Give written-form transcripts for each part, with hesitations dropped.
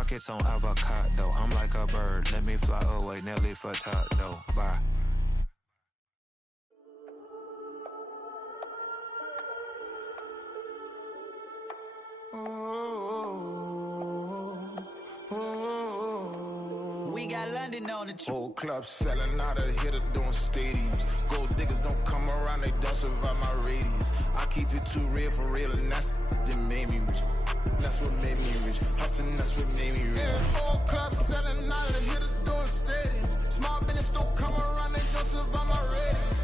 pockets on avocado. I'm like a bird, let me fly away, Nelly Furtado. Bye. We got London on the trip. Whole club selling out of hitter doing stadiums. Gold diggers don't come around, they don't survive my radius. I keep it too real for real, and that's that made me rich. That's what made me rich. Hustling, that's what made me rich. Yeah, whole club selling out of hitters doing stadiums. Small business don't come around, they don't survive my radius.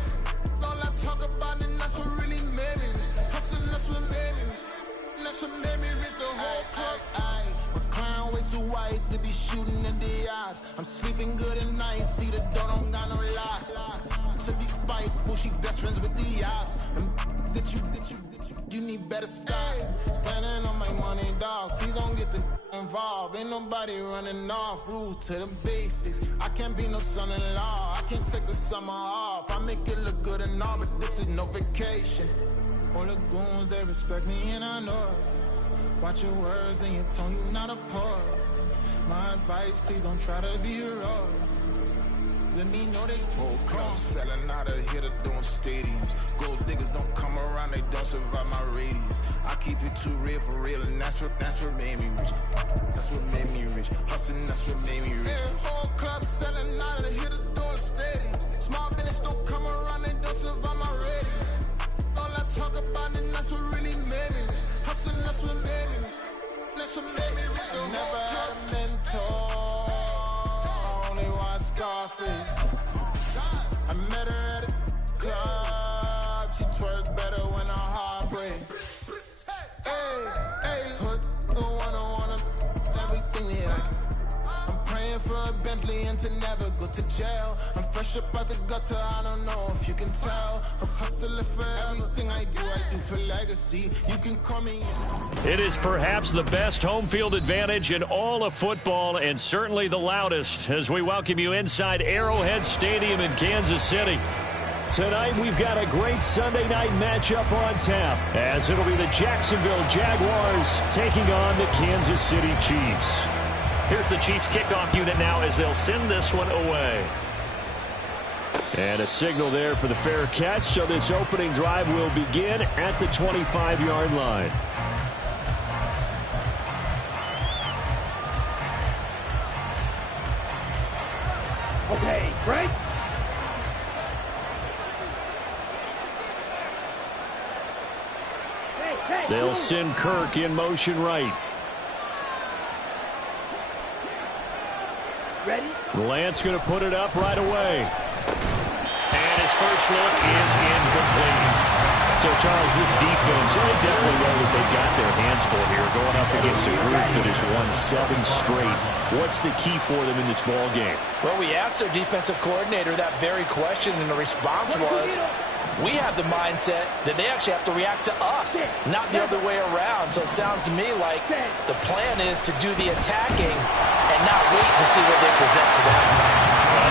All I talk about, and that's what really made me rich. Hustling, that's what made me rich. That's what made me rich. The whole club. McLaren way too white to be shooting in the odds. I'm sleeping good at night, see the door don't got no locks. To be spiteful, she best friends with the ops. That you need better stop. Standing on my money, dog. Please don't get involved. Ain't nobody running off. Rules to the basics. I can't be no son-in-law. I can't take the summer off. I make it look good and all, but this is no vacation. All the goons, they respect me and I know it. Watch your words and your tone, you not a poet. My advice, please don't try to be heroic. Let me know they whole club selling out of hitter doing stadiums. Gold diggers don't come around, they don't survive my radius. I keep it too real for real, and that's what made me rich. That's what made me rich. Hustling, that's what made me rich. Yeah, whole club selling out of the hitters doing stadiums. Small business don't come around, they don't survive my radius. All I talk about, and that's what really made me rich. Hustling, that's what made me rich. That's what made me rich. I never had a mentor. I only watch Scarface. I met her at a club. She twerks better when her heart breaks. Hey, put the one everything that I'm praying for a Bentley and to never go to jail. I'm fresh up out the gutter, I don't know if you can tell. I'm hustling for everything I do for legacy. You can call me. It is perhaps the best home field advantage in all of football, and certainly the loudest, as we welcome you inside Arrowhead Stadium in Kansas City. Tonight we've got a great Sunday night matchup on tap, as it'll be the Jacksonville Jaguars taking on the Kansas City Chiefs. Here's the Chiefs kickoff unit now as they'll send this one away. And a signal there for the fair catch, so this opening drive will begin at the 25-yard line. Okay, break. They'll send Kirk in motion right. Ready? Lance going to put it up right away. And his first look is incomplete. So, Charles, this defense, they definitely know what they've got their hands for here, going up against a group that has won 7 straight. What's the key for them in this ball game? Well, we asked their defensive coordinator that very question, and the response was, we have the mindset that they actually have to react to us, not the other way around. So it sounds to me like the plan is to do the attacking and not wait to see what they present to them.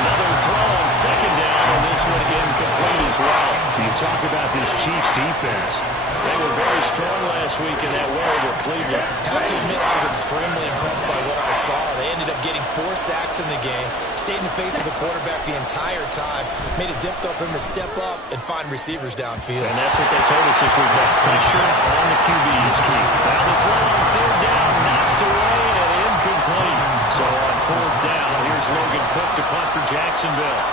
Another throw on second down, and this one incomplete as well. You talk about this Chiefs defense. They were very strong last week in that win over Cleveland. I have to admit, I was extremely impressed by what I saw. They ended up getting 4 sacks in the game, stayed in the face of the quarterback the entire time, made it difficult for him to step up and find receivers downfield. And that's what they told us this week. That pressure on the QB is key. Now the throw on third down, knocked away and incomplete. So on fourth down, here's Logan Cook to punt for Jacksonville.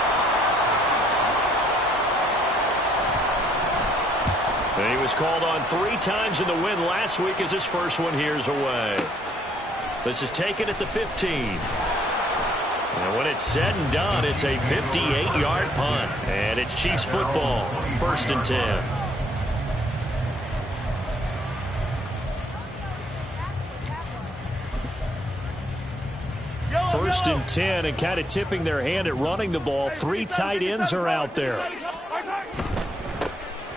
He was called on 3 times in the win last week as his first one here's away. This is taken at the 15. And when it's said and done, it's a 58-yard punt. And it's Chiefs football, 1st and 10. First and 10, and kind of tipping their hand at running the ball. 3 tight ends are out there.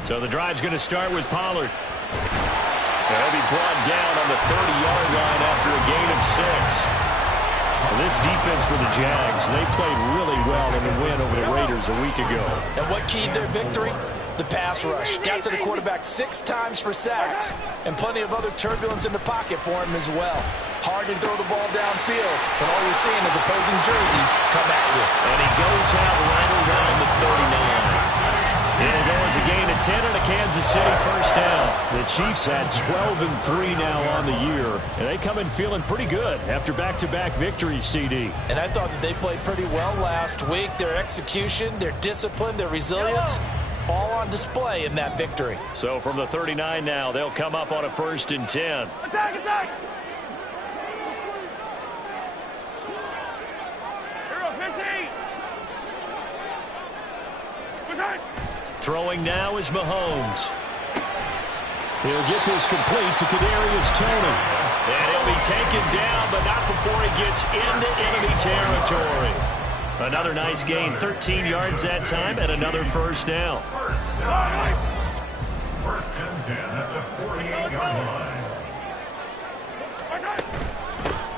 So the drive's going to start with Pollard. He'll be brought down on the 30-yard line after a gain of 6. Well, this defense for the Jags, they played really well in the win over the Raiders a week ago. And what keyed their victory? The pass rush. Got to the quarterback 6 times for sacks, and plenty of other turbulence in the pocket for him as well. Hard to throw the ball downfield when all you're seeing is opposing jerseys come at you. And he goes out right around the 39. It'll go as a gain of 10 and a Kansas City first down. The Chiefs had 12-3 now on the year, and they come in feeling pretty good after back-to-back victories, CD. And I thought that they played pretty well last week. Their execution, their discipline, their resilience, all on display in that victory. So from the 39 now, they'll come up on a 1st and 10. Attack, attack! Hero 15! Return! Throwing now is Mahomes. He'll get this complete to Kadarius Toney. And he'll be taken down, but not before he gets into enemy territory. Another nice gain, 13 yards that time, and another first down. First and 10 at the 48-yard line.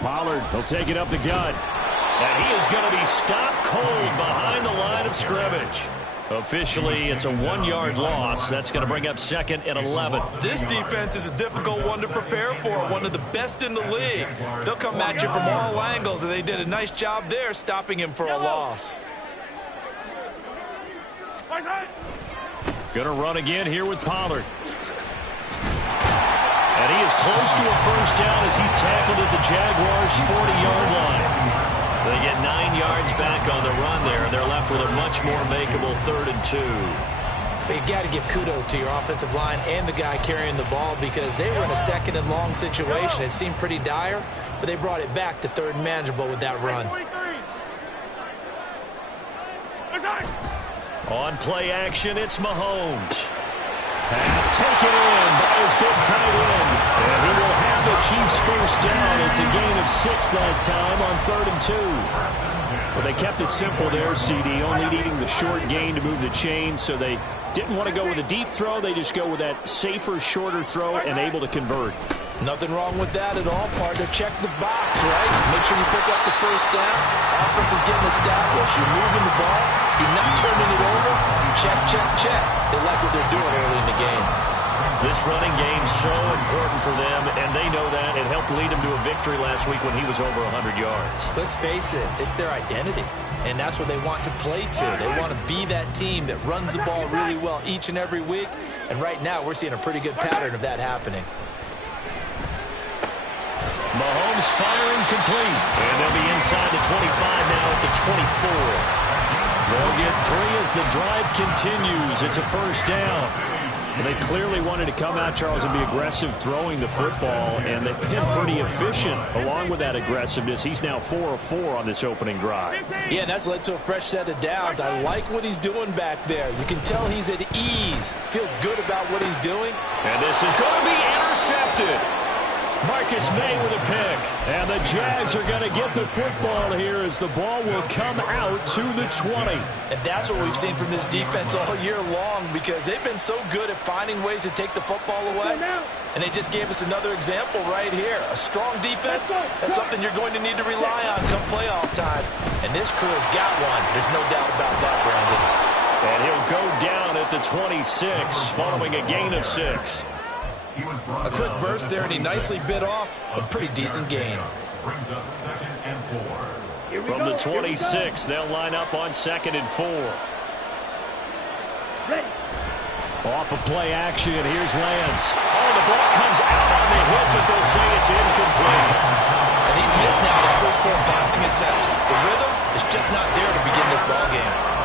Pollard, he'll take it up the gut. And he is going to be stopped cold behind the line of scrimmage. Officially, it's a 1-yard loss. That's going to bring up 2nd and 11. This defense is a difficult one to prepare for, one of the best in the league. They'll come at you from all angles, and they did a nice job there stopping him for a loss. Going to run again here with Pollard. And he is close to a first down as he's tackled at the Jaguars' 40-yard line. They get 9 yards back on the run there. They're left with a much more makeable 3rd and 2. You got to give kudos to your offensive line and the guy carrying the ball because they were in a 2nd and long situation. It seemed pretty dire, but they brought it back to 3rd and manageable with that run. On play action, it's Mahomes. Pass taken in by his big tight end. And he will have the Chiefs first down. It's a gain of 6 that time on 3rd and 2. Well, they kept it simple there, CD, only needing the short gain to move the chain, so they didn't want to go with a deep throw. They just go with that safer, shorter throw and able to convert. Nothing wrong with that at all, partner. Check the box, right? Make sure you pick up the first down. Offense is getting established. You're moving the ball. You're not turning it over. Check, check, check. They like what they're doing early in the game. This running game's so important for them, and they know that. It helped lead them to a victory last week when he was over 100 yards. Let's face it, it's their identity, and that's what they want to play to. They want to be that team that runs the ball really well each and every week, and right now we're seeing a pretty good pattern of that happening. Mahomes firing complete, and they'll be inside the 25 now at the 24. They'll get 3 as the drive continues. It's a first down. They clearly wanted to come out, Charles, and be aggressive throwing the football, and they've been pretty efficient along with that aggressiveness. He's now 4 of 4 on this opening drive. Yeah, and that's led to a fresh set of downs. I like what he's doing back there. You can tell he's at ease. Feels good about what he's doing. And this is going to be intercepted. Marcus May with a pick. And the Jags are going to get the football here as the ball will come out to the 20. And that's what we've seen from this defense all year long because they've been so good at finding ways to take the football away. And they just gave us another example right here. A strong defense, that's something you're going to need to rely on come playoff time. And this crew has got one. There's no doubt about that, Brandon. And he'll go down at the 26 following a gain of 6. A quick burst there, and he nicely bit off a pretty decent gain. Brings up 2nd and 4. From the 26, they'll line up on 2nd and 4. Ready. Off of play action, here's Lance. Oh, the ball comes out on the hit, but they'll say it's incomplete. And he's missed now his first 4 passing attempts. The rhythm is just not there to begin this ball game.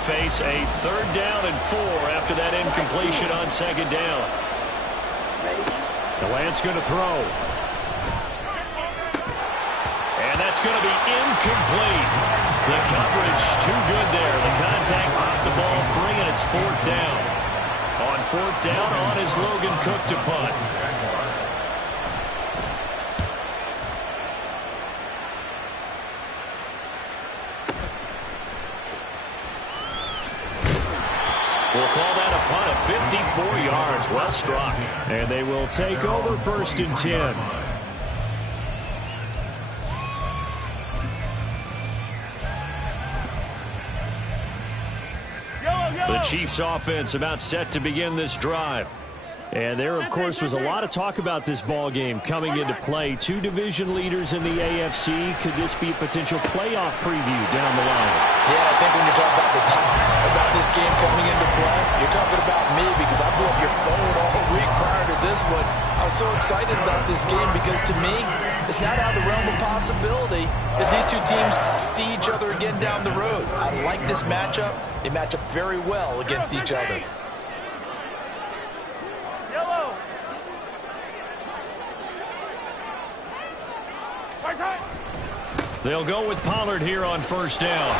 Face a 3rd down and 4 after that incompletion on 2nd down. The Lance going to throw. And that's it's going to be incomplete. The coverage too good there. The contact popped the ball free, and it's fourth down. On fourth down, on is Logan Cook to punt. We'll call that a punt of 54 yards. Well struck. And they will take over first and 10. The Chiefs offense about set to begin this drive. And there, of course, was a lot of talk about this ball game coming into play. Two division leaders in the AFC. Could this be a potential playoff preview down the line? Yeah, I think when you talk about the talk about this game coming into play, you're talking about me because I blew up your phone all week prior to this one. I was so excited about this game because to me, it's not out of the realm of possibility that these two teams see each other again down the road. I like this matchup. They match up very well against each other. They'll go with Pollard here on first down.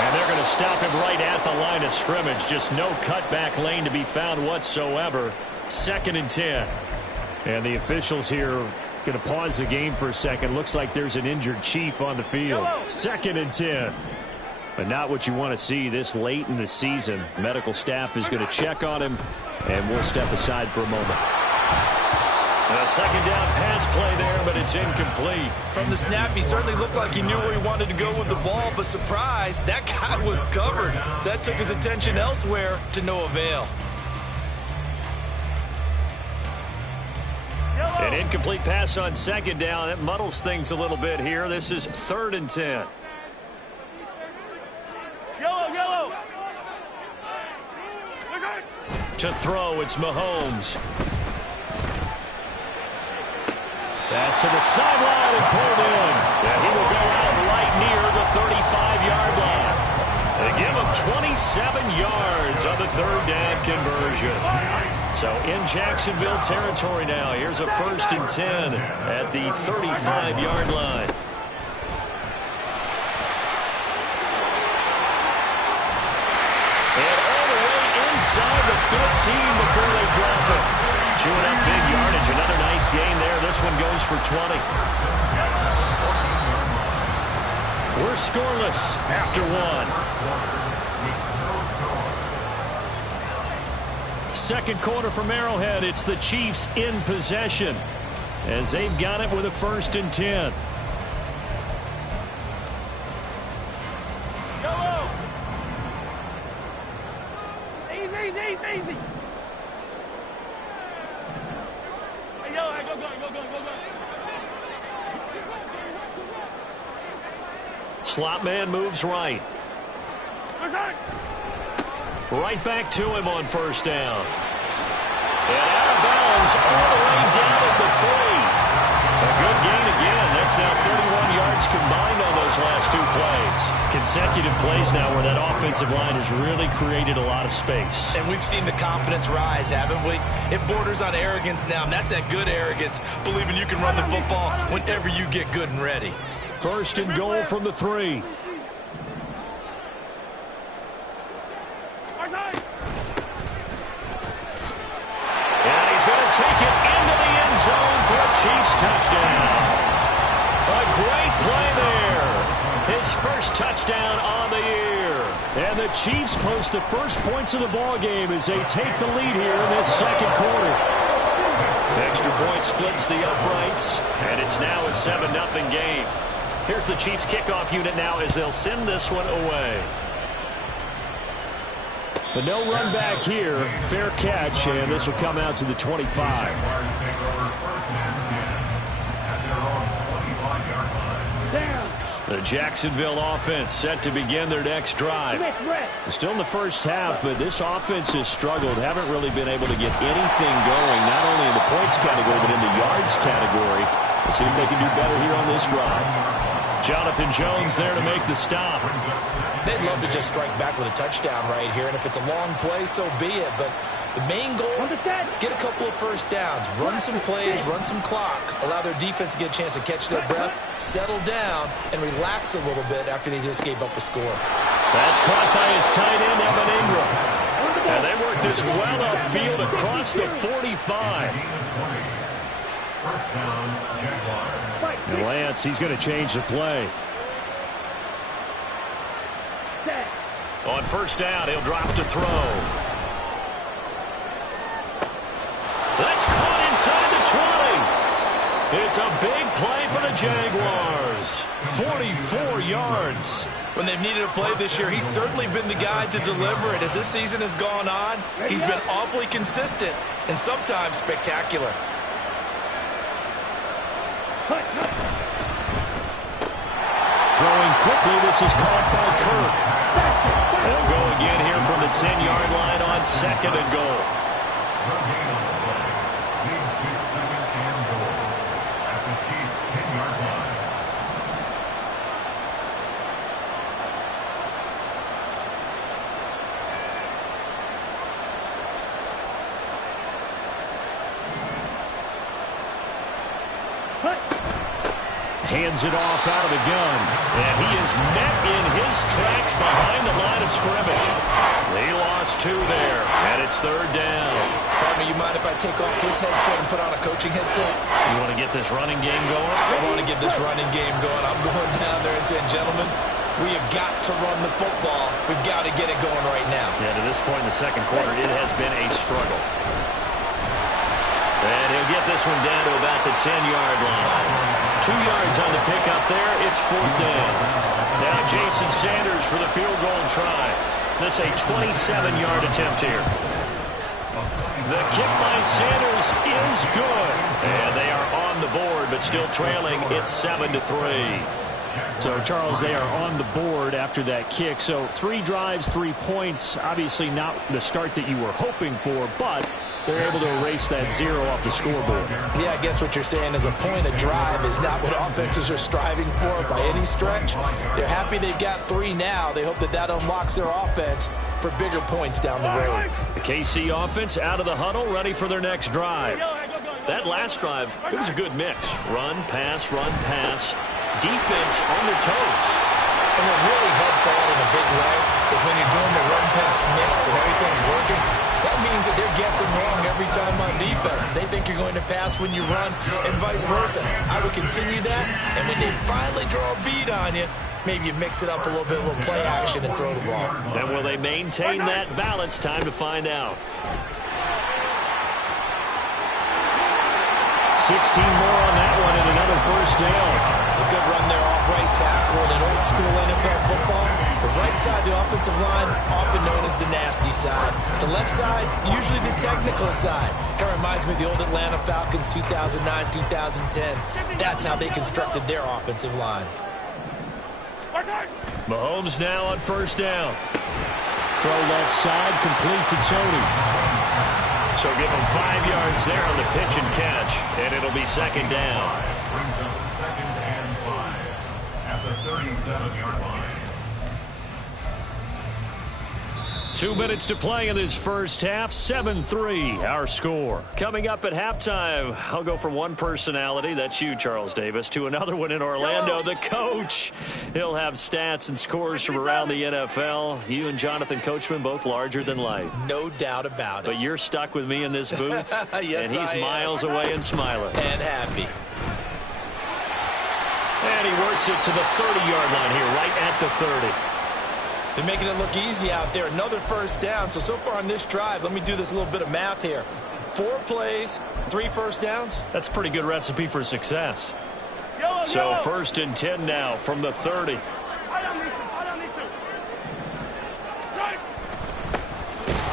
And they're going to stop him right at the line of scrimmage. Just no cutback lane to be found whatsoever. Second and 10. And the officials here going to pause the game for a second. Looks like there's an injured Chief on the field. Second and 10. But not what you want to see this late in the season. Medical staff is going to check on him, and we'll step aside for a moment. A second down pass play there, but it's incomplete. From the snap, he certainly looked like he knew where he wanted to go with the ball, but surprise, that guy was covered. So that took his attention elsewhere to no avail. An incomplete pass on second down. That muddles things a little bit here. This is third and 10. Yellow. To throw, it's Mahomes. Pass to the sideline and pulled in. And he will go out right near the 35-yard line. They give him 27 yards on the third down conversion. So in Jacksonville territory now. Here's a first and 10 at the 35-yard line. And all the way inside the 15 before they drop it. Chewing up big yardage. Another nice gain there. This one goes for 20. We're scoreless after one. Second quarter from Arrowhead. It's the Chiefs in possession as they've got it with a first and 10. Easy. Slot man moves right. Right back to him on first down. And out of bounds all the way down at the 3. A good gain again. That's now 31 yards combined on those last two plays. Consecutive plays now where that offensive line has really created a lot of space. And we've seen the confidence rise, haven't we? It borders on arrogance now, and that's that good arrogance, believing you can run the football whenever you get good and ready. First and goal from the 3. And he's going to take it into the end zone for a Chiefs touchdown. A great play there. His first touchdown on the year. And the Chiefs post the first points of the ball game as they take the lead here in this second quarter. Extra point splits the uprights, and it's now a 7-0 game. Here's the Chiefs kickoff unit now as they'll send this one away. But no run back here. Fair catch, and this will come out to the 25. The Jacksonville offense set to begin their next drive. Still in the first half, but this offense has struggled. Haven't really been able to get anything going, not only in the points category, but in the yards category. We'll see if they can do better here on this drive. Jonathan Jones there to make the stop. They'd love to just strike back with a touchdown right here, and if it's a long play, so be it. But The main goal, get a couple of first downs, run some plays, run some clock, allow their defense to get a chance to catch their breath, settle down, and relax a little bit after they just gave up a score. That's caught by his tight end, Evan Ingram. And they work this well upfield across the 45. First down, Jaguars. And Lance, he's going to change the play. On first down, he'll drop to throw. That's caught inside the 20. It's a big play for the Jaguars. 44 yards. When they've needed a play this year, he's certainly been the guy to deliver it. As this season has gone on, he's been awfully consistent and sometimes spectacular. Throwing quickly, this is caught by Kirk. They'll go again here from the 10-yard line on second and goal. The gain on the play leads to second and goal at the Chiefs' 10-yard line. Hands it off out of the gun. And he is met in his tracks behind the line of scrimmage. They lost 2 there, and it's third down. Partner, you mind if I take off this headset and put on a coaching headset? You want to get this running game going? I want to get this running game going. I'm going down there and saying, gentlemen, we have got to run the football. We've got to get it going right now. Yeah, to this point in the second quarter, it has been a struggle. And he'll get this one down to about the 10-yard line. 2 yards on the pickup there. It's fourth down. Now Jason Sanders for the field goal try. This a 27-yard attempt here. The kick by Sanders is good. And they are on the board, but still trailing. It's 7-3. So, Charles, they are on the board after that kick. So 3 drives, 3 points. Obviously not the start that you were hoping for, but they're able to erase that 0 off the scoreboard. Yeah, I guess what you're saying is a point of drive is not what offenses are striving for by any stretch. They're happy they've got 3 now. They hope that that unlocks their offense for bigger points down the road. The KC offense out of the huddle, ready for their next drive. That last drive, it was a good mix. Run, pass, defense on their toes. And what really helps out in a big way is when you're doing the run-pass mix and everything's working, that means that they're guessing wrong every time on defense. They think you're going to pass when you run and vice versa. I would continue that, and when they finally draw a beat on you, maybe you mix it up a little bit, a little play action, and throw the ball. And will they maintain that balance? Time to find out. 16 more on that one and another first down. A good run there off right tackle in an old school NFL football. The right side, the offensive line, often known as the nasty side. The left side, usually the technical side. Kind of reminds me of the old Atlanta Falcons 2009, 2010. That's how they constructed their offensive line. Mahomes now on first down. Throw left side, complete to Tony. So give him 5 yards there on the pitch and catch, and it'll be second down. Brings up second and 5 at the 37-yard line. 2 minutes to play in this first half. 7-3, our score. Coming up at halftime, I'll go from one personality, that's you, Charles Davis, to another one in Orlando, the coach. He'll have stats and scores from around the NFL. You and Jonathan Coachman, both larger than life. No doubt about it. But you're stuck with me in this booth, yes, and he's miles away and smiling. And happy. And he works it to the 30-yard line here, right at the 30. They're making it look easy out there. Another first down. So far on this drive, let me do this little bit of math here. 4 plays, 3 first downs. That's a pretty good recipe for success. So first and 10 now from the 30.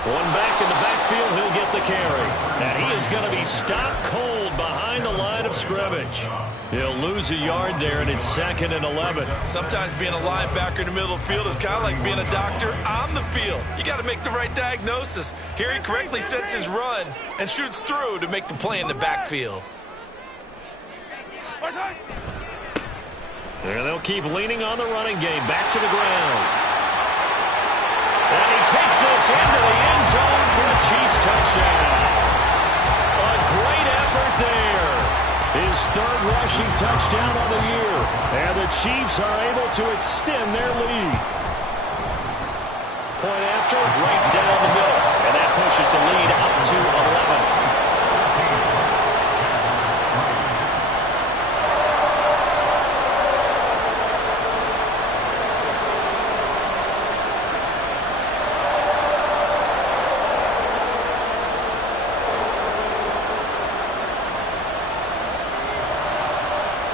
One back in the backfield, he'll get the carry. And he is going to be stopped cold behind the line of scrimmage. He'll lose a yard there, and it's second and 11. Sometimes being a linebacker in the middle of the field is kind of like being a doctor on the field. You got to make the right diagnosis. Here he correctly sets his run and shoots through to make the play in the backfield. And they'll keep leaning on the running game. Back to the ground. And he takes this into the end zone for the Chiefs touchdown. A great effort there. His third rushing touchdown of the year. And the Chiefs are able to extend their lead. Point after, right down the middle. And that pushes the lead up to 11.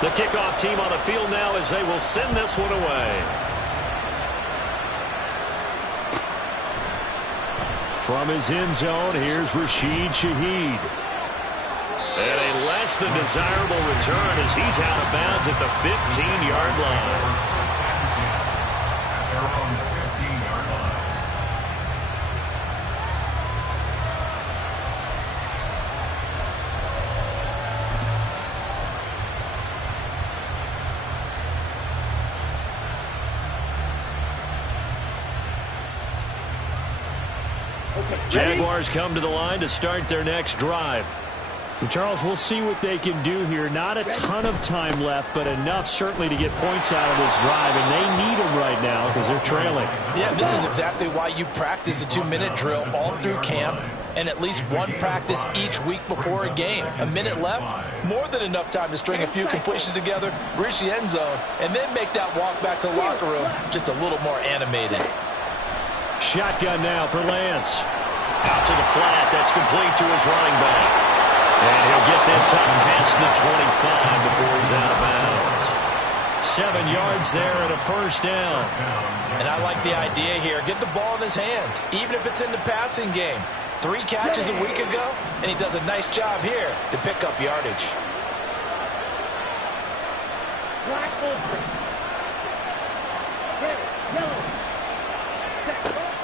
The kickoff team on the field now as they will send this one away. From his end zone, here's Rashid Shaheed. And a less than desirable return as he's out of bounds at the 15-yard line. At their own 15-yard line. Jaguars come to the line to start their next drive. And Charles, we'll see what they can do here. Not a ton of time left, but enough certainly to get points out of this drive, and they need them right now because they're trailing. Yeah, this is exactly why you practice a 2-minute drill all through camp and at least one practice each week before a game. A minute left, more than enough time to string a few completions together, reach the end zone, and then make that walk back to the locker room just a little more animated. Shotgun now for Lance. Out to the flat. That's complete to his running back. And he'll get this up past the 25 before he's out of bounds. 7 yards there and a first down. And I like the idea here. Get the ball in his hands, even if it's in the passing game. 3 catches a week ago, and he does a nice job here to pick up yardage.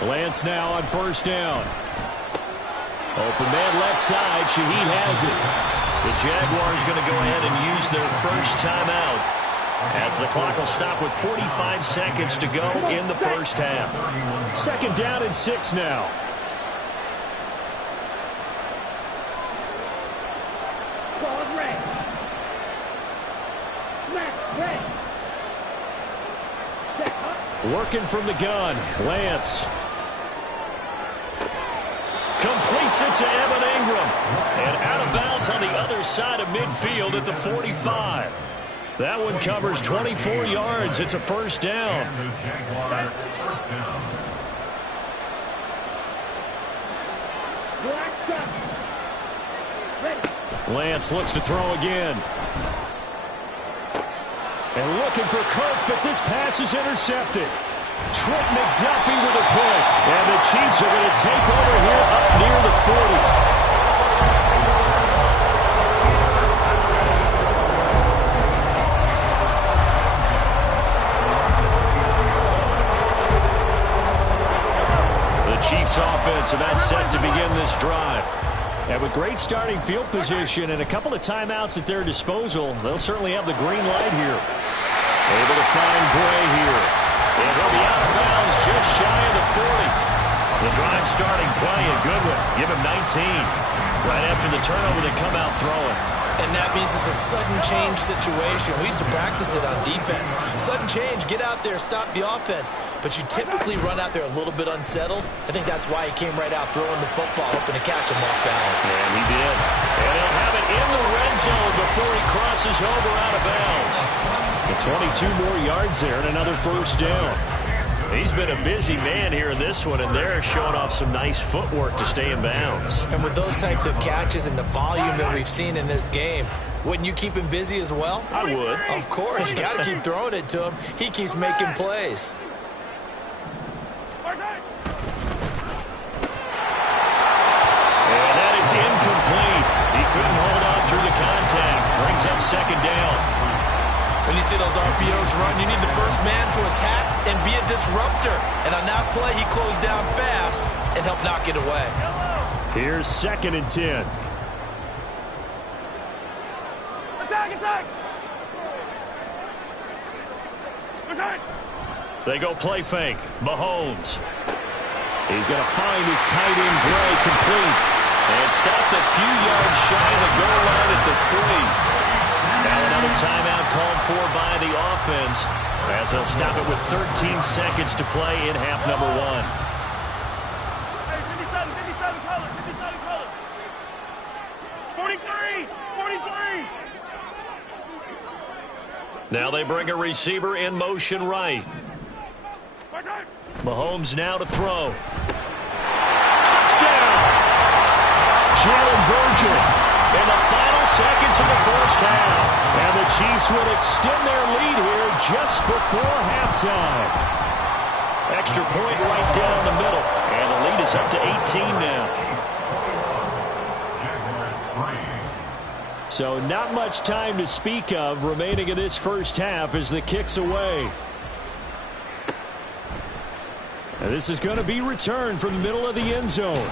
Lance now on first down. Open man left side. Shaheed has it. The Jaguars going to go ahead and use their first timeout as the clock will stop with 45 seconds to go in the first half. 2nd down and 6 now. Working from the gun, Lance. Completes it to Evan Ingram. And out of bounds on the other side of midfield at the 45. That one covers 24 yards. It's a first down. And the Jaguars first down. Lance looks to throw again. And looking for Kirk, but this pass is intercepted. Trent McDuffie with a pick. And the Chiefs are going to take over here up near the 40. The Chiefs offense about set to begin this drive. And with great starting field position and a couple of timeouts at their disposal, they'll certainly have the green light here. Able to find Gray here. And he'll be out of bounds just shy of the 40. The drive starting play, a good one. Give him 19. Right after the turnover, they come out throwing. And that means it's a sudden change situation. We used to practice it on defense. Sudden change, get out there, stop the offense. But you typically run out there a little bit unsettled. I think that's why he came right out throwing the football, hoping to catch him off balance. And he did. And he'll have it in the red zone before he crosses over out of bounds. And 22 more yards there and another first down. He's been a busy man here in this one, and they're showing off some nice footwork to stay in bounds. And with those types of catches and the volume that we've seen in this game, wouldn't you keep him busy as well? I would. Of course. You got to keep throwing it to him. He keeps making plays. And that is incomplete. He couldn't hold on through the contact. Brings up second down. When you see those RPOs run, you need the first man to attack and be a disruptor. And on that play, he closed down fast and helped knock it away. Here's 2nd and 10. Attack, attack! Attack! They go play fake. Mahomes. He's going to find his tight end, Gray, complete. And stopped a few yards shy of the goal line at the 3. Now another timeout called for by the offense, as they'll stop it with 13 seconds to play in half number 1. 43! 43! Now they bring a receiver in motion right. Mahomes now to throw. Touchdown! Jalen Virgil in the final seconds of the first half. And the Chiefs will extend their lead here just before halftime. Extra point right down the middle. And the lead is up to 18 now. So not much time to speak of remaining in this first half as the kick's away. And this is going to be returned from the middle of the end zone.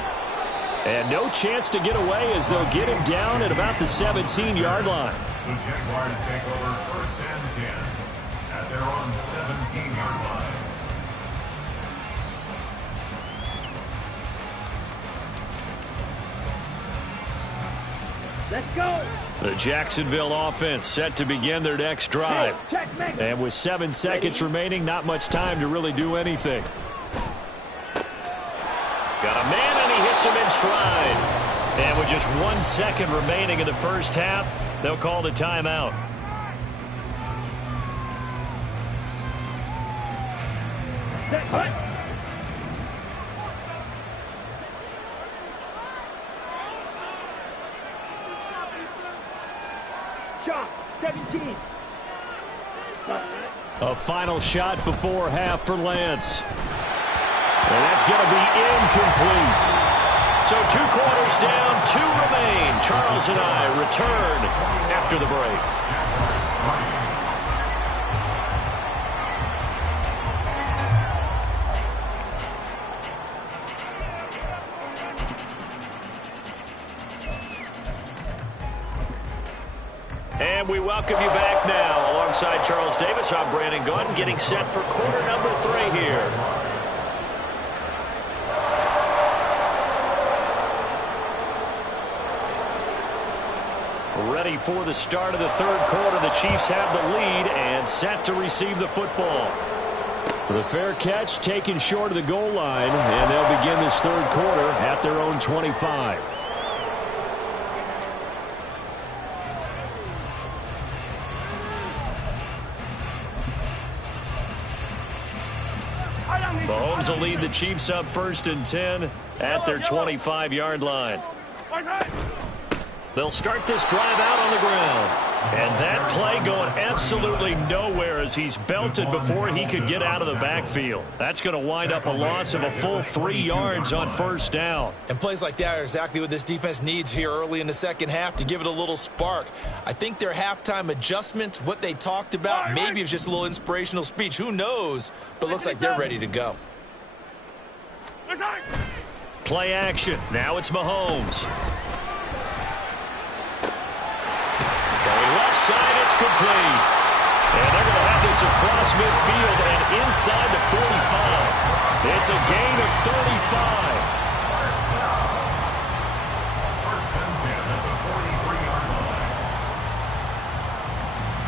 And no chance to get away as they'll get him down at about the 17-yard line. The Jaguars take over 1st and 10 at their own 17-yard line. Let's go! The Jacksonville offense set to begin their next drive. And with 7 seconds remaining, not much time to really do anything. Got a man, and he hits him in stride. And with just 1 second remaining in the first half, they'll call the timeout. Shot, 17. A final shot before half for Lance. And that's going to be incomplete. So 2 quarters down, 2 remain. Charles and I return after the break. And we welcome you back now. Alongside Charles Davis, I'm Brandon Gaudin, getting set for quarter number 3 here. Ready for the start of the 3rd quarter. The Chiefs have the lead and set to receive the football. The fair catch taken short of the goal line, and they'll begin this 3rd quarter at their own 25. Mahomes will lead the Chiefs up 1st and 10 at their 25-yard line. They'll start this drive out on the ground. And that play going absolutely nowhere as he's belted before he could get out of the backfield. That's going to wind up a loss of a full 3 yards on 1st down. And plays like that are exactly what this defense needs here early in the second half to give it a little spark. I think their halftime adjustments, what they talked about, maybe it was just a little inspirational speech. Who knows? But looks like they're ready to go. Play action. Now it's Mahomes. Going left side, it's complete. And they're going to have this across midfield and inside the 45. It's a gain of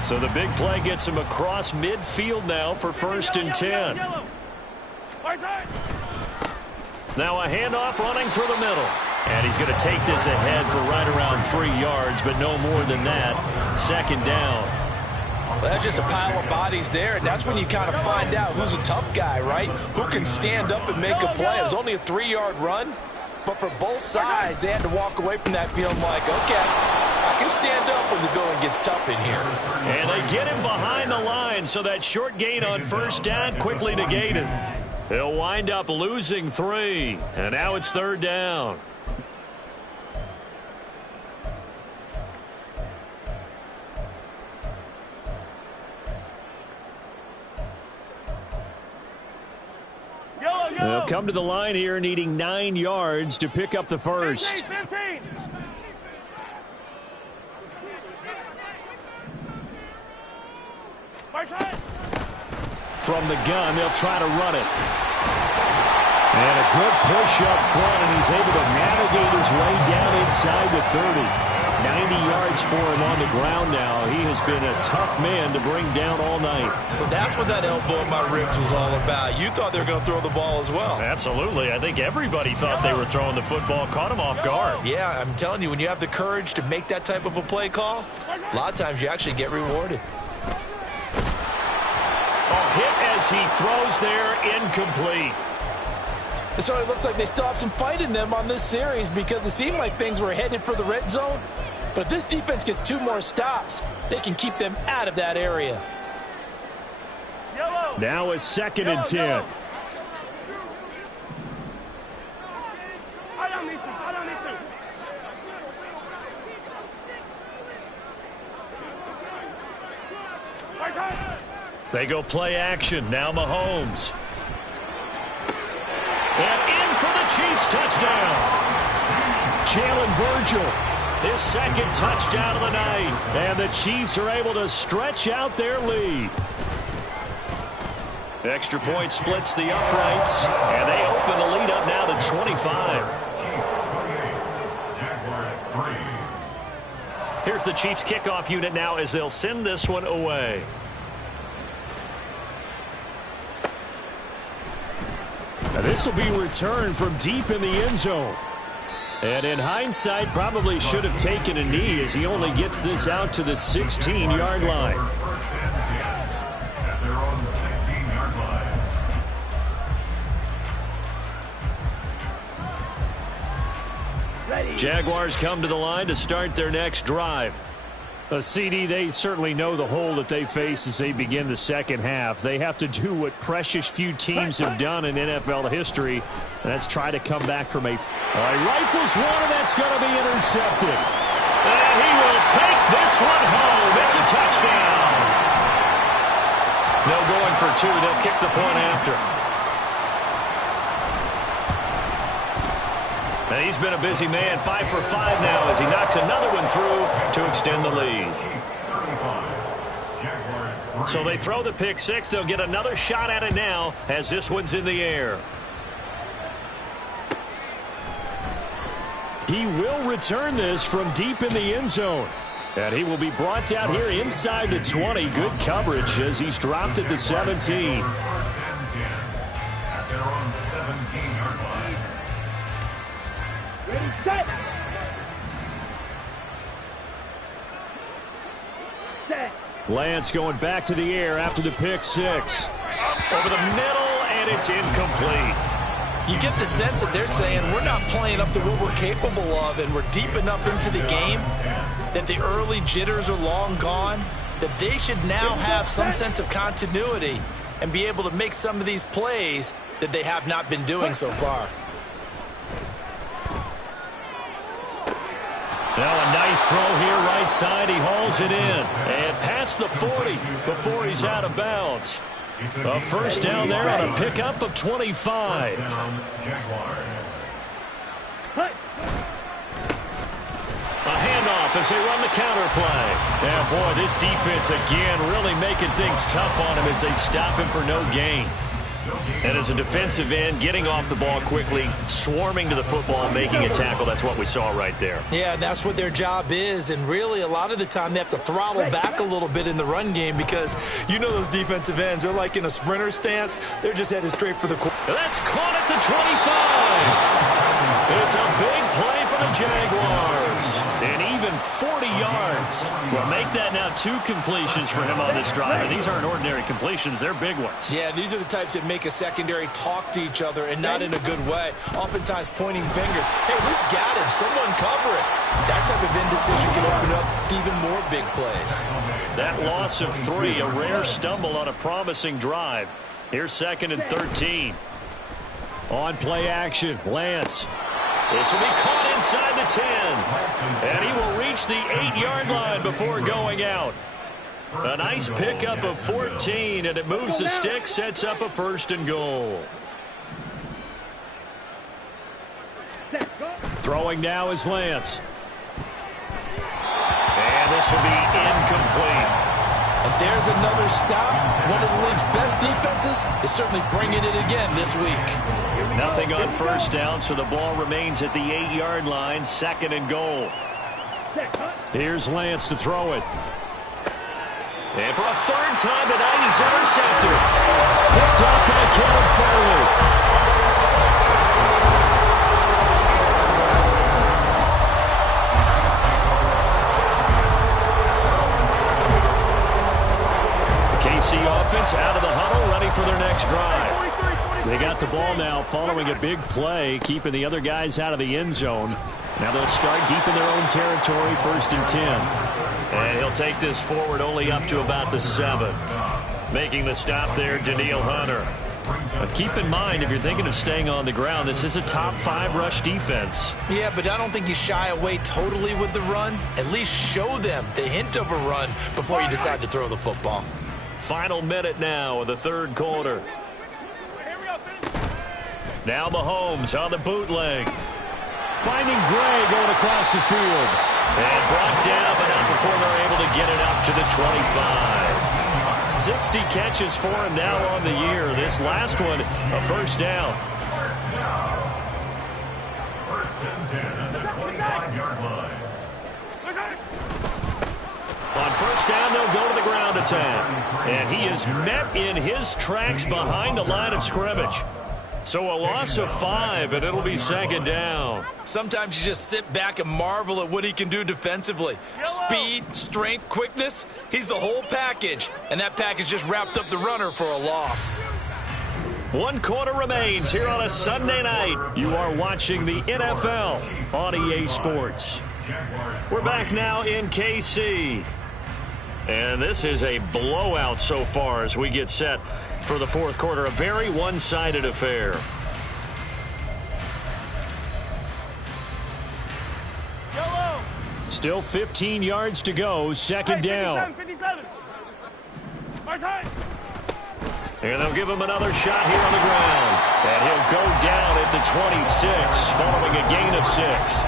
35. So the big play gets him across midfield now for 1st and 10. Now a handoff running through the middle. And he's going to take this ahead for right around 3 yards, but no more than that. 2nd down. Well, that's just a pile of bodies there, and that's when you kind of find out who's a tough guy, right? Who can stand up and make a play. It was only a 3-yard run, but for both sides, they had to walk away from that feeling like, okay, I can stand up when the going gets tough in here. And they get him behind the line, so that short gain on 1st down quickly negated. They'll wind up losing 3, and now it's 3rd down. They'll come to the line here needing 9 yards to pick up the first. 15. From the gun, they'll try to run it. And a good push up front, and he's able to navigate his way down inside the 30. 90 yards for him on the ground now. He has been a tough man to bring down all night. So that's what that elbow in my ribs was all about. You thought they were going to throw the ball as well. Absolutely. I think everybody thought they were throwing the football. Caught him off guard. Yeah, I'm telling you, when you have the courage to make that type of a play call, a lot of times you actually get rewarded. Hit as he throws there, incomplete. So it looks like they still have some fight in them on this series because it seemed like things were headed for the red zone. But if this defense gets 2 more stops, they can keep them out of that area. Now it's 2nd and 10. They go play action. Now Mahomes. And in for the Chiefs touchdown. Jalen Virgil, his 2nd touchdown of the night. And the Chiefs are able to stretch out their lead. The extra point splits the uprights. And they open the lead up now to 25. Here's the Chiefs kickoff unit now as they'll send this one away. Now this will be returned from deep in the end zone. And in hindsight, probably should have taken a knee as he only gets this out to the 16-yard line. At their own 16-yard line. Jaguars come to the line to start their next drive. CD, they certainly know the hole that they face as they begin the second half. They have to do what precious few teams have done in NFL history, and that's try to come back from a... rifles one, and that's going to be intercepted. And he will take this one home. It's a touchdown. No going for 2. They'll kick the point after. And he's been a busy man, 5 for 5 now as he knocks another one through to extend the lead. So they throw the pick 6. They'll get another shot at it now as this one's in the air. He will return this from deep in the end zone. And he will be brought down here inside the 20. Good coverage as he's dropped at the 17. At their own 17-yard line. Set. Set. Lance going back to the air after the pick 6. Over the middle, and it's incomplete. You get the sense that they're saying we're not playing up to what we're capable of, and we're deep enough into the game that the early jitters are long gone, that they should now have some sense of continuity and be able to make some of these plays that they have not been doing so far. Now a nice throw here right side. He hauls it in. And past the 40 before he's out of bounds. A first down there on a pickup of 25. A handoff as they run the counter play. Yeah, boy, this defense again really making things tough on him as they stop him for no gain. And as a defensive end, getting off the ball quickly, swarming to the football, making a tackle, that's what we saw right there. Yeah, that's what their job is, and really a lot of the time they have to throttle back a little bit in the run game because you know those defensive ends, they're like in a sprinter stance. They're just headed straight for the quarterback. That's caught at the 25. It's a big play for the Jaguars. And even 40 yards. Well, make that now 2 completions for him on this drive. And these aren't ordinary completions. They're big ones. Yeah, these are the types that make a secondary talk to each other and not in a good way. Oftentimes pointing fingers. Hey, who's got him? Someone cover it. That type of indecision can open up even more big plays. That loss of 3, a rare stumble on a promising drive. Here's 2nd and 13. On play action, Lance. This will be caught inside the 10. And he will reach the 8-yard line before going out. A nice pickup of 14, and it moves the stick, sets up a 1st and goal. Throwing now is Lance. And this will be incomplete. And there's another stop. One of the league's best defenses is certainly bringing it again this week. Nothing on first down, so the ball remains at the 8-yard line, 2nd and goal. Here's Lance to throw it. And for a 3rd time tonight, he's intercepted. Picked up by Caleb Farley. KC offense out of the huddle, ready for their next drive. They got the ball now following a big play, keeping the other guys out of the end zone. Now they'll start deep in their own territory, 1st and 10. And he'll take this forward only up to about the 7. Making the stop there, Danielle Hunter. But keep in mind, if you're thinking of staying on the ground, this is a top 5 rush defense. Yeah, but I don't think you shy away totally with the run. At least show them the hint of a run before you decide to throw the football. Final minute now of the 3rd quarter. Now Mahomes on the bootleg. Finding Gray going across the field. And brought down, but not before they're able to get it up to the 25. 60 catches for him now on the year. This last one, a 1st down. 1st and 10 at the 25-yard line. On 1st down, they'll go to the ground attack. And he is met in his tracks behind the line of scrimmage. So a loss of 5, and it'll be 2nd down. Sometimes you just sit back and marvel at what he can do defensively. Speed, strength, quickness, he's the whole package. And that package just wrapped up the runner for a loss. 1 quarter remains here on a Sunday night. You are watching the NFL on EA Sports. We're back now in KC. And this is a blowout so far as we get set for the 4th quarter. A very one-sided affair. Still 15 yards to go, 2nd down. 57. And they'll give him another shot here on the ground. And he'll go down at the 26 following a gain of 6.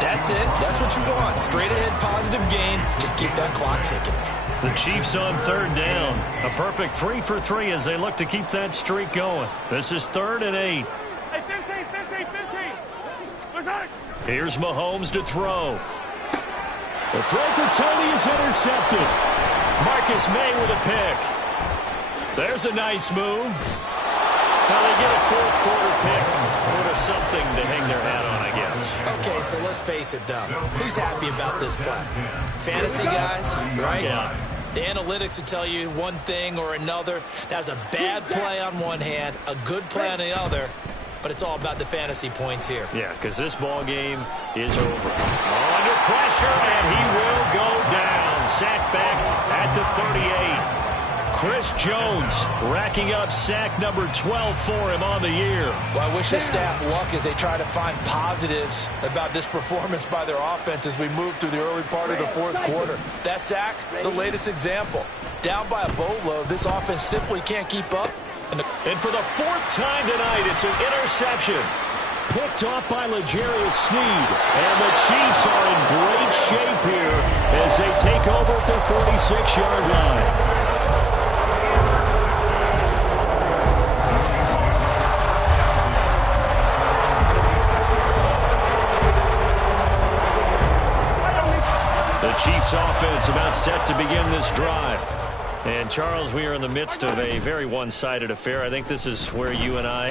That's it. That's what you want. Straight ahead positive gain. Just keep that clock ticking. The Chiefs on 3rd down. A perfect 3 for 3 as they look to keep that streak going. This is 3rd and 8. Hey, 15. Here's Mahomes to throw. The throw for Tony is intercepted. Marcus May with a pick. There's a nice move. Now they get a 4th quarter pick. Or something to hang their hat on, I guess. Okay, so let's face it, though. Who's happy about this play? Fantasy guys, right? Yeah. The analytics will tell you one thing or another. That's a bad play on one hand, a good play on the other, but it's all about the fantasy points here. Yeah, because this ball game is over. Under pressure, and he will go down. Sacked back at the 38. Chris Jones racking up sack number 12 for him on the year. Well, I wish his staff luck as they try to find positives about this performance by their offense as we move through the early part of the 4th quarter. That sack, the latest example. Down by a boatload, this offense simply can't keep up. And for the 4th time tonight, it's an interception. Picked off by L'Jarius Sneed. And the Chiefs are in great shape here as they take over at their 46-yard line. The Chiefs offense about set to begin this drive. And, Charles, we are in the midst of a very one-sided affair. I think this is where you and I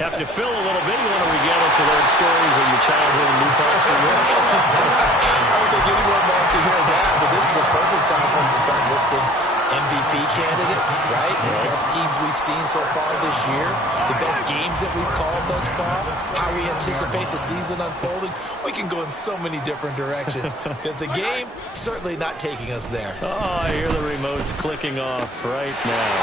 have to fill a little bit. You want to regale us with old stories of your childhood in Newcastle? I don't think anyone wants to hear that, but this is a perfect time for us to start listing MVP candidates, right? The best teams we've seen so far this year, the best games that we've called thus far, how we anticipate the season unfolding. We can go in so many different directions because the game certainly not taking us there. Oh, I hear the remotes clicking off right now.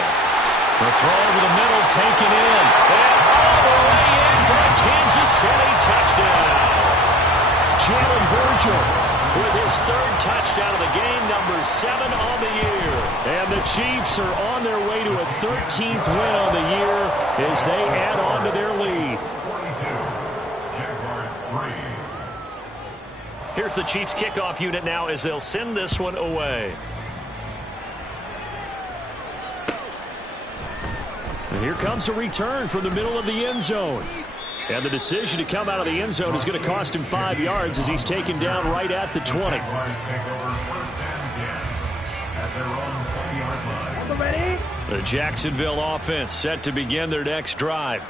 The throw over the middle, taken in. And all the way in for a Kansas City touchdown. Jalen Virgil with his 3rd touchdown of the game, number 7 on the year. And the Chiefs are on their way to a 13th win on the year as they add on to their lead. 42, Jaguars 3. Here's the Chiefs kickoff unit now as they'll send this one away. And here comes a return from the middle of the end zone. And the decision to come out of the end zone is going to cost him 5 yards as he's taken down right at the 20. The Jacksonville offense set to begin their next drive.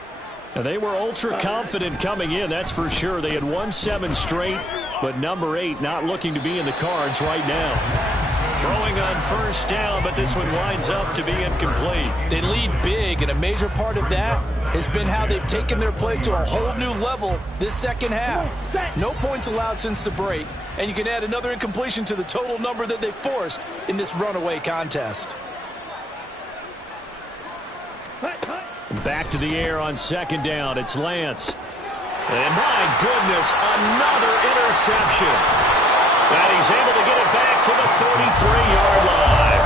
Now, they were ultra confident coming in, that's for sure. They had won 7 straight, but number 8 not looking to be in the cards right now. Throwing on first down, but this one winds up to be incomplete. They lead big, and a major part of that has been how they've taken their play to a whole new level this second half. No points allowed since the break, and you can add another incompletion to the total number that they forced in this runaway contest. Back to the air on second down. It's Lance. And my goodness, another interception. And he's able to get it back to the 33-yard line.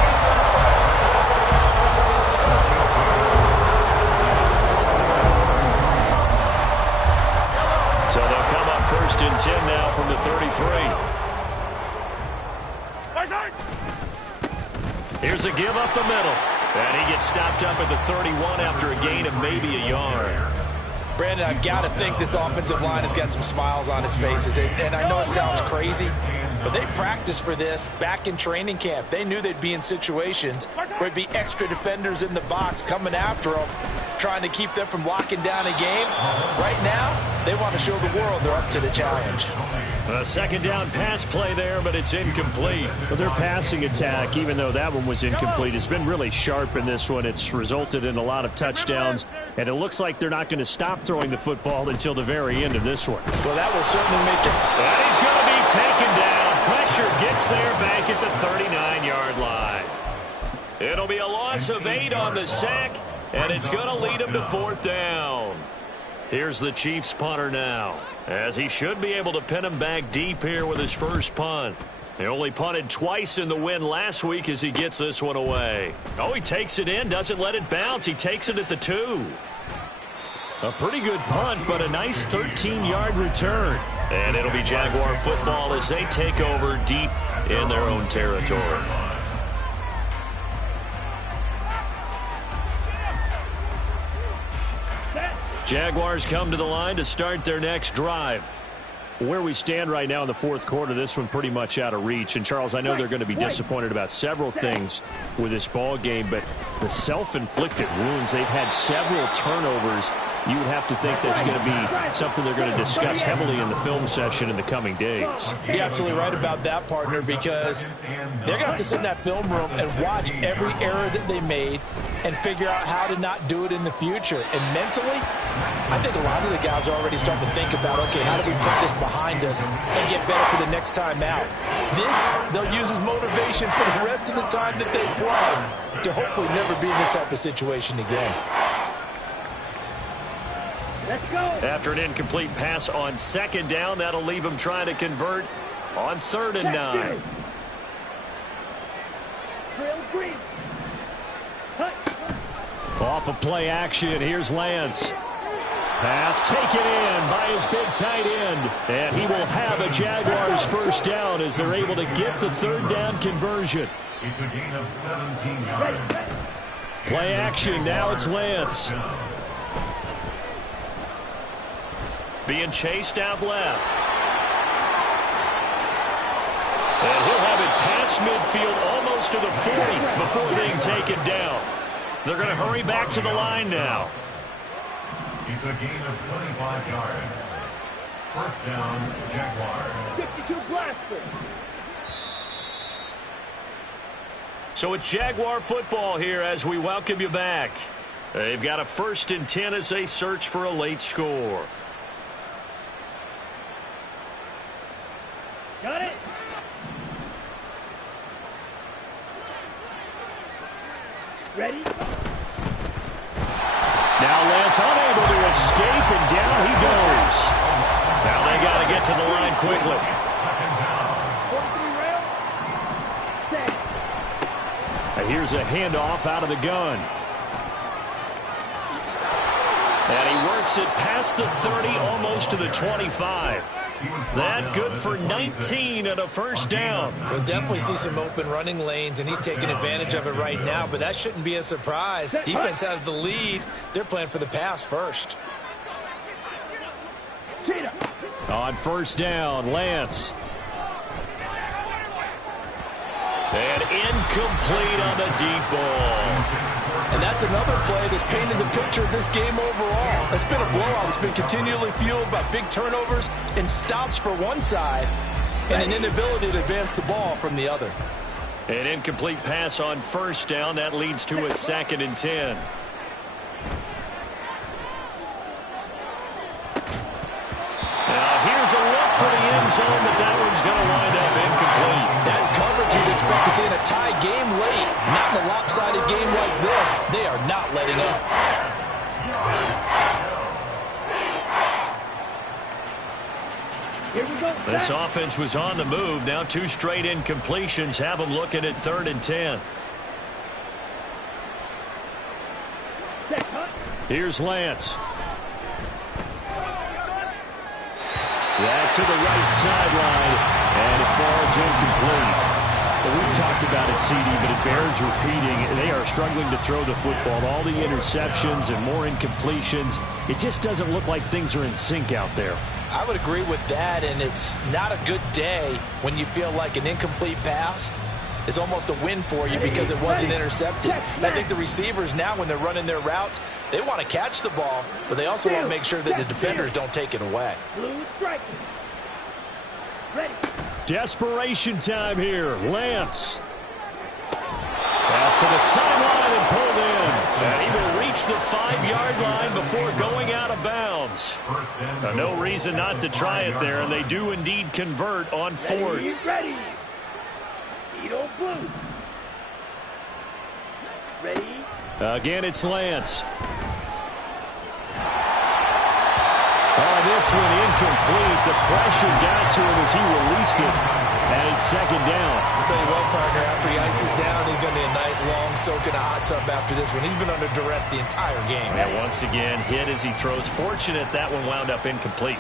So they'll come up 1st and 10 now from the 33. Here's a give up the middle. And he gets stopped up at the 31 after a gain of maybe a yard. Brandon, I've got to think this offensive line has got some smiles on its faces. And I know it sounds crazy, but they practiced for this back in training camp. They knew they'd be in situations where it'd be extra defenders in the box coming after them, trying to keep them from locking down a game. Right now, they want to show the world they're up to the challenge. A second down pass play there, but it's incomplete. Well, their passing attack, even though that one was incomplete, has been really sharp in this one. It's resulted in a lot of touchdowns, and it looks like they're not going to stop throwing the football until the very end of this one. Well, that will certainly make it. And he's going to be taken down. Pressure gets there back at the 39-yard line. It'll be a loss of 8 on the sack, and it's going to lead him to 4th down. Here's the Chiefs punter now, as he should be able to pin him back deep here with his first punt. They only punted twice in the win last week as he gets this one away. Oh, he takes it in, doesn't let it bounce. He takes it at the 2. A pretty good punt, but a nice 13-yard return. And it'll be Jaguar football as they take over deep in their own territory. Jaguars come to the line to start their next drive. Where we stand right now in the 4th quarter, this one pretty much out of reach. And, Charles, I know they're going to be disappointed about several things with this ball game, but the self-inflicted wounds, they've had several turnovers. You would have to think that's going to be something they're going to discuss heavily in the film session in the coming days. You're absolutely right about that, partner, because they're going to have to sit in that film room and watch every error that they made and figure out how to not do it in the future. And mentally, I think a lot of the guys are already starting to think about, okay, how do we put this behind us and get better for the next time out? This, they'll use as motivation for the rest of the time that they play to hopefully never be in this type of situation again. Let's go. After an incomplete pass on second down, that'll leave him trying to convert on 3rd and 9. Off of play action, here's Lance. Pass taken in by his big tight end. And he will have a Jaguars first down as they're able to get the 3rd down conversion. It's a gain of 17 yards. Play action, now it's Lance. Being chased out left. And he'll have it past midfield almost to the 40 before being taken down. They're going to hurry back to the line now. It's a gain of 25 yards. First down, Jaguars. 52 blaster. So it's Jaguar football here as we welcome you back. They've got a 1st and 10 as they search for a late score. Got it. Ready? Now Lance unable to escape, and down he goes. Now they got to get to the line quickly. And here's a handoff out of the gun. And he works it past the 30, almost to the 25. That good for 19 and a first down. We'll definitely see some open running lanes, and he's taking advantage of it right now, but that shouldn't be a surprise. Defense has the lead. They're playing for the pass first. On first down, Lance. And incomplete on the deep ball. And that's another play that's painted the picture of this game overall. It's been a blowout. It's been continually fueled by big turnovers and stops for one side and an inability to advance the ball from the other. An incomplete pass on first down. That leads to a 2nd and 10. Now here's a look for the end zone, but that one's going to wind up incomplete. That's coverage you'd expect to see in a tie game late. Not in a lopsided game like this. They are not letting up. Here we go. This offense was on the move. Now 2 straight incompletions have them looking at 3rd and 10. Here's Lance. That to the right sideline, and it falls incomplete. Well, we've talked about it, CD, but it bears repeating. They are struggling to throw the football. All the interceptions and more incompletions. It just doesn't look like things are in sync out there. I would agree with that, and it's not a good day when you feel like an incomplete pass is almost a win for you because it wasn't intercepted. And I think the receivers now, when they're running their routes, they want to catch the ball, but they also want to make sure that the defenders don't take it away. Blue strike. Ready. Desperation time here. Lance. Pass to the sideline and pulled in. And he will reach the 5-yard line before going out of bounds. No reason not to try it there, and they do indeed convert on 4th. Ready. Edo blue. Ready. Again, it's Lance. Oh, this one incomplete. The pressure got to him as he released it. And it's 2nd down. I'll tell you what, partner, after he ices down, he's going to be a nice long soak in a hot tub after this one. He's been under duress the entire game. And once again, hit as he throws. Fortunate that one wound up incomplete.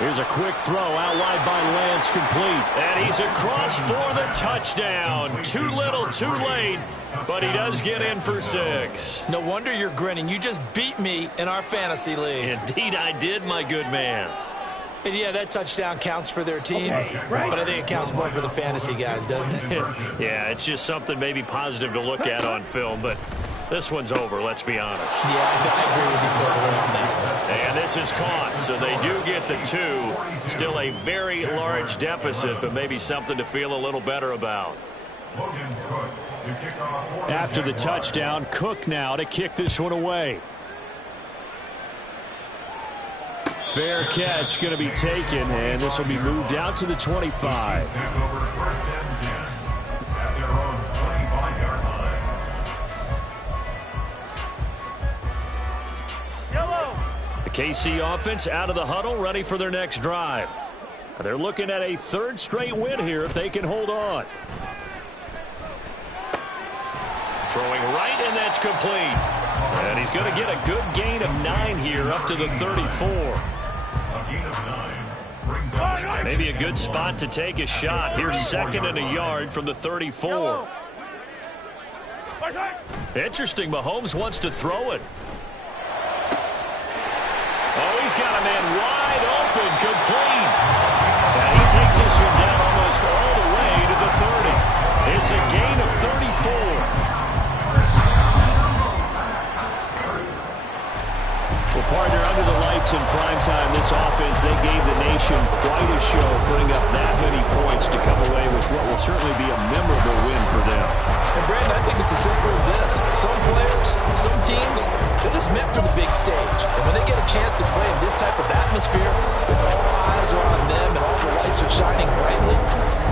Here's a quick throw out wide by Lance, complete. And he's across for the touchdown. Too little, too late, but he does get in for 6. No wonder you're grinning. You just beat me in our fantasy league. Indeed I did, my good man. And yeah, that touchdown counts for their team, but I think it counts more for the fantasy guys, doesn't it? Yeah, it's just something maybe positive to look at on film, but this one's over, let's be honest. Yeah, I agree with you totally on that. And this is caught, so they do get the 2. Still a very large deficit, but maybe something to feel a little better about. After the touchdown, Cook now to kick this one away. Fair catch going to be taken, and this will be moved out to the 25. The KC offense out of the huddle, ready for their next drive. They're looking at a 3rd straight win here if they can hold on. Throwing right, and that's complete. And he's going to get a good gain of 9 here up to the 34. Maybe a good spot to take a shot. Here's 2nd and a yard from the 34. Interesting, Mahomes wants to throw it. Oh, he's got a man wide open, complete. And he takes this one down almost all the way to the 30. It's a gain of 34. Well, partner, under the lights in primetime, this offense, they gave the nation quite a show, putting up that many points to come away with what will certainly be a memorable win for them. And, Brandon, I think it's as simple as this. Some players, some teams, they're just meant for the big stage. And when they get a chance to play in this type of atmosphere, all eyes are